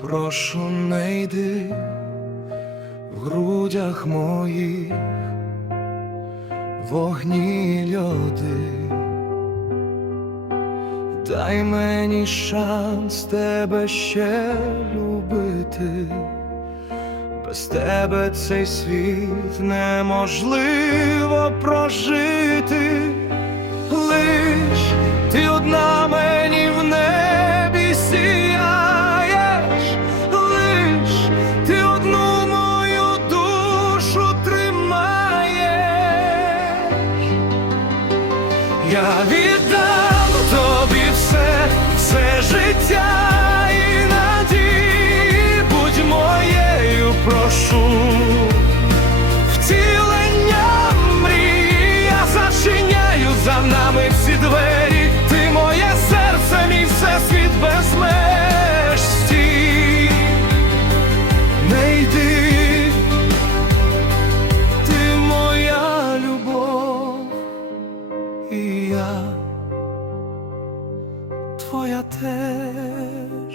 прошу, не йди в грудях моїх вогні льоди. Дай мені шанс тебе ще любити. Без тебе цей світ неможливо прожити. Я віддам тобі все, все життя теж.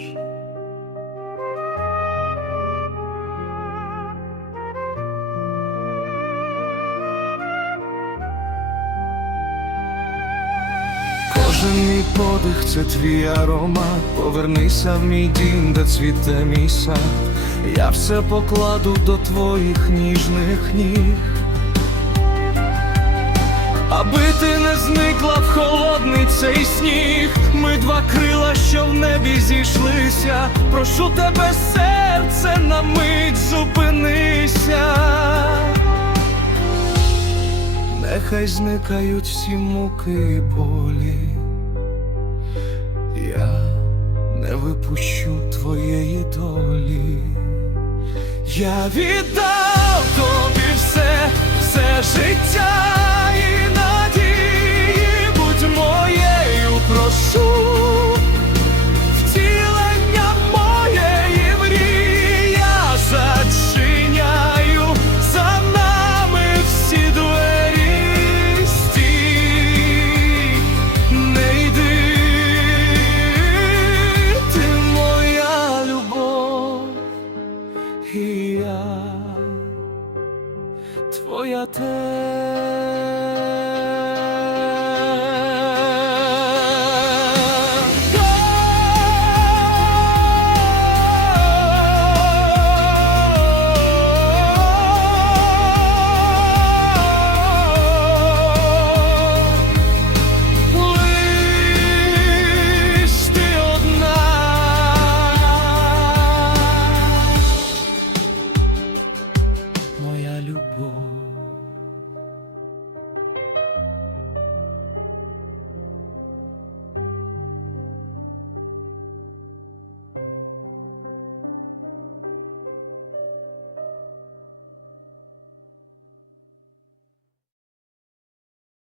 Кожен мій подих це твій аромат. Повернися в мій дім, де цвіте мій сад. Я все покладу до твоїх ніжних ніг. Аби ти не зникла в холодний цей сніг, ми два крила, що в небі зійшлися. Прошу тебе, серце, на мить зупинися. Нехай зникають всі муки і болі. Я не випущу твоєї долі. Я віддав і я твоя теж.